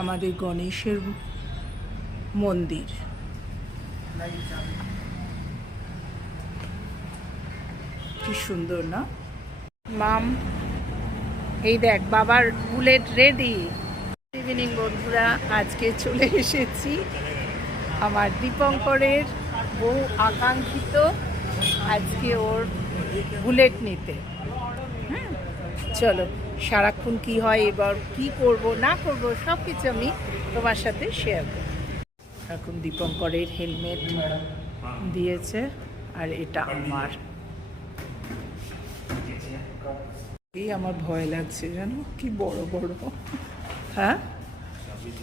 আমাদের গণেশের মন্দির। কি সুন্দর না? মাম, এই দেখ, বাবার বুলেট রেডি। ইভিনিং বন্ধুরা। আজকে চলে এসেছি আমার দীপঙ্করের বহু আকাঙ্ক্ষিত আজকে ওর বুলেট নিতে। হুম, চলো সারাক্ষণ কি হয় এবার কি করব না করব সব কিছু আমি তোমার সাথে শেয়ার করব। এখন দীপঙ্করের হেলমেট দিয়েছে আর এটা আমার। এই আমার ভয় লাগছে জানো? কি বড় বড়। হ্যাঁ?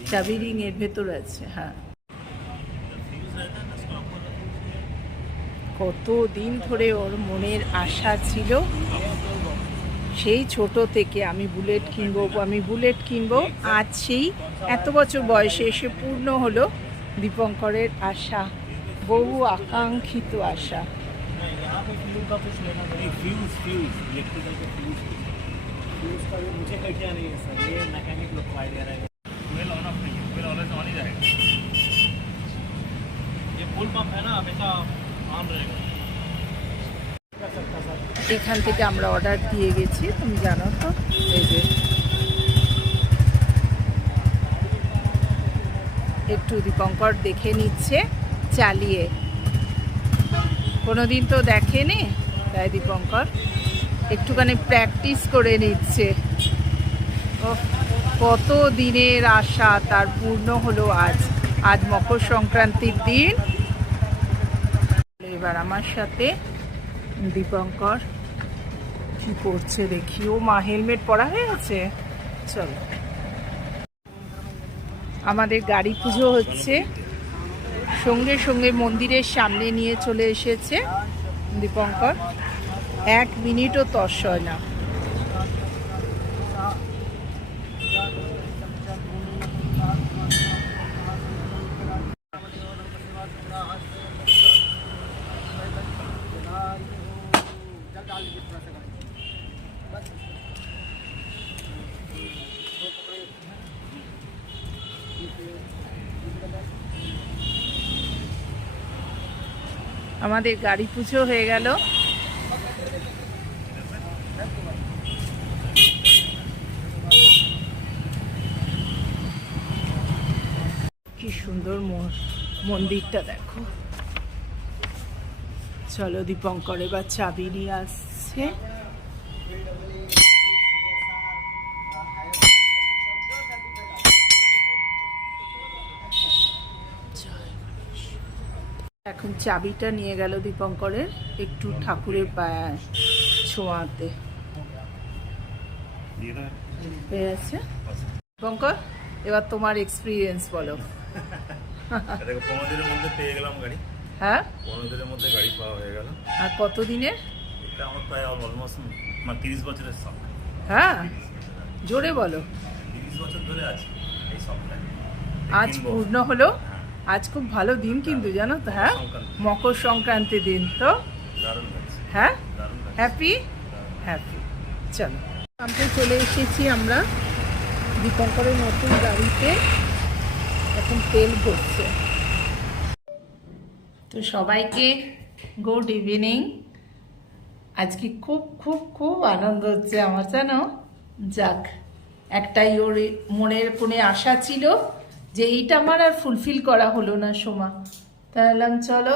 চাবি রিং এর ভেতর আছে হ্যাঁ। কত দিন ধরে ওর মনের আশা ছিল সেই ছোট থেকে আমি বুলেট কিনবো আমি বুলেট কিনবো আজ সেই এত বছর বয়সে এসে পূর্ণ হলো দীপঙ্করের আশা বহু আকাঙ্ক্ষিত আশা नहीं फ्यूज फ्यूज इलेक्ट्रिकल का फ्यूज फ्यूज का भी मुझे आइडिया नहीं है सर ये मैकेनिक लोग এখান থেকে আমরা অর্ডার দিয়ে গেছি তুমি জানো তো এই যে। একটু দীপঙ্কর দেখে নিচ্ছে চালিয়ে। কোনোদিন তো দেখেনি? তাই দীপঙ্কর একটুখানি প্র্যাকটিস করে নিচ্ছে। ওহ, কত দিনের আশা তার পূর্ণ হলো আজ। আজ মকর সংক্রান্তির দিন। এবার আমার সাথে দীপঙ্কর। কি করছে দেখি। ও মা, হেলমেট পরা হয়ে গেছে চলো। আমাদের গাড়ি পুজো হচ্ছে। সঙ্গে সঙ্গে মন্দিরের সামনে নিয়ে চলে এসেছে দীপঙ্কর। এক মিনিটও তস হয় না। আমাদের গাড়ি পুজো হয়ে গেল। কি সুন্দর মন্দিরটা দেখো। চলো দীপঙ্কর এবার চাবি নিয়ে আসছে। এখন চাবিটা নিয়ে গেল দীপঙ্করের একটু ঠাকুরের পায়ে ছোঁয়াতে। হয়ে দীপঙ্কর, এবার তোমার এক্সপিরিয়েন্স বলো। মধ্যে পেয়ে গেলাম গাড়ি। হ্যাঁ? পনেরো দিনের মধ্যে গাড়ি পাওয়া হয়ে গেল। আর কত দিনের এটা আমার প্রায় অলমোস্ট মানে তিরিশ বছরের শখ হ্যাঁ? জোরে বলো। তিরিশ বছর ধরে আছে এই শখটা আজ পূর্ণ হলো? আজ খুব ভালো দিন কিন্তু জানো তো হ্যাঁ? মকর সংক্রান্তি দিন তো? হ্যাঁ? হ্যাপি হ্যাপি চলো। পাম্পে চলে এসেছি আমরা দীপঙ্করের নতুন গাড়িতে। এখন তেল ভরছে। তো সবাইকে গুড ইভিনিং আজকে খুব খুব খুব আনন্দ হচ্ছে আমার যেন যাক একটাই ওর মনের কোণে আশা ছিল যে এইটা আমার আর ফুলফিল করা হলো না সোমা। তাহলে চলো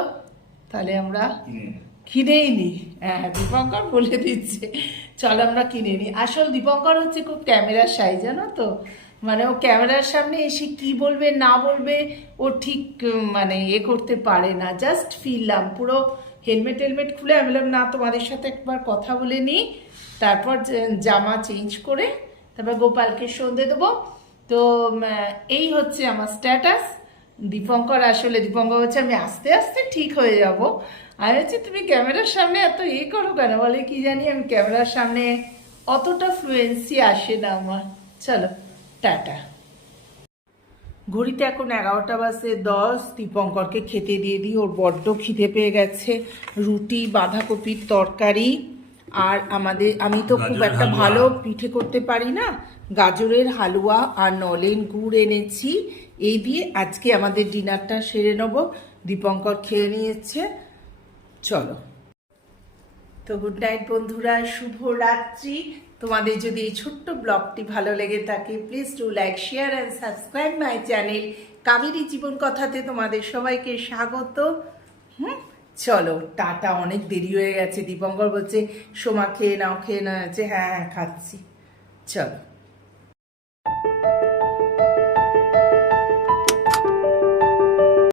তাহলে আমরা কিনেই নি। হ্যাঁ দীপঙ্কর বলে দিচ্ছে চল আমরা কিনে নিই আসল দীপঙ্কর হচ্ছে খুব ক্যামেরা সাই জানো তো? মানে ও ক্যামেরার সামনে এসে কি বলবে, না বলবে, ও ঠিক মানে এ করতে পারে না। জাস্ট ফিরলাম পুরো হেলমেট হেলমেট খুলে আমি বললাম, না, তোমাদের সাথে একবার কথা বলে নিই। তারপর জামা চেঞ্জ করে তারপর গোপালকে সন্ধে দেবো। তো এই হচ্ছে আমার স্ট্যাটাস দীপঙ্কর আসলে, দীপঙ্কর হচ্ছে আমি আস্তে আস্তে ঠিক হয়ে যাব। আমি হচ্ছে তুমি ক্যামেরার সামনে এত ইয়ে করো কেন? বলে, কি জানি, আমি ক্যামেরার সামনে অতটা ফ্লুয়েন্সি আসে না আমার। চলো। টাটা। ঘড়িতে এখন এগারোটা বাজে দশ দীপঙ্করকে খেতে দিয়ে দিই। ওর বড্ড খিদে পেয়ে গেছে। রুটি বাঁধাকপির তরকারি আর আমাদের আমি তো খুব একটা ভালো পিঠে করতে পারি না। গাজরের হালুয়া আর নলেন গুড় এনেছি। এই দিয়ে আজকে আমাদের ডিনারটা সেরে নেব। দীপঙ্কর খেয়ে নিয়েছে। চলো। তো গুড নাইট বন্ধুরা শুভ রাত্রি। তোমাদের যদি এই ছোট্ট ব্লগটি ভালো লেগে থাকে please do like share and subscribe my channel Kaberi জীবন কথাতে তোমাদের সবাইকে স্বাগত। হুম, চলো, টাটা, অনেক দেরি হয়ে গেছে। দীপঙ্কর বলছে, সোমা, খেয়ে নাও খেয়ে নাও। হ্যাঁ হ্যাঁ খাচ্ছি। চলো।